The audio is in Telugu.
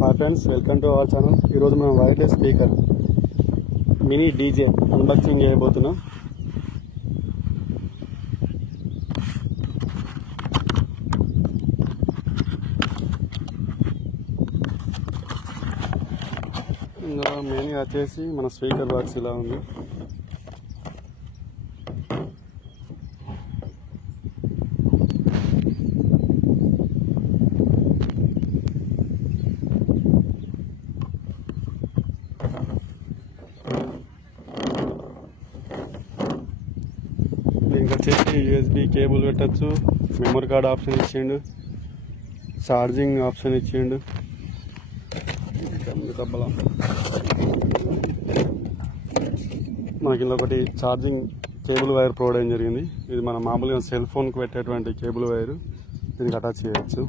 Hi friends, welcome to our channel. ఈరోజు మేము wireless speaker mini DJ unboxing చేయబోతున్నాం. ఇందులో మెయిన్ వచ్చేసి మన స్పీకర్ బాక్స్ ఇలా ఉంది. దీనికి వచ్చేసి యూఎస్బి కేబుల్ పెట్టచ్చు, మెమరీ కార్డ్ ఆప్షన్ ఇచ్చిండు, ఛార్జింగ్ ఆప్షన్ ఇచ్చిండు. మనకి ఇందులో ఒకటి ఛార్జింగ్ కేబుల్ వైర్ ప్రొవైడ్ అయ్యడం జరిగింది. ఇది మన మామూలుగా సెల్ ఫోన్కి పెట్టేటువంటి కేబుల్ వైర్, దీనికి అటాచ్ చేయవచ్చు.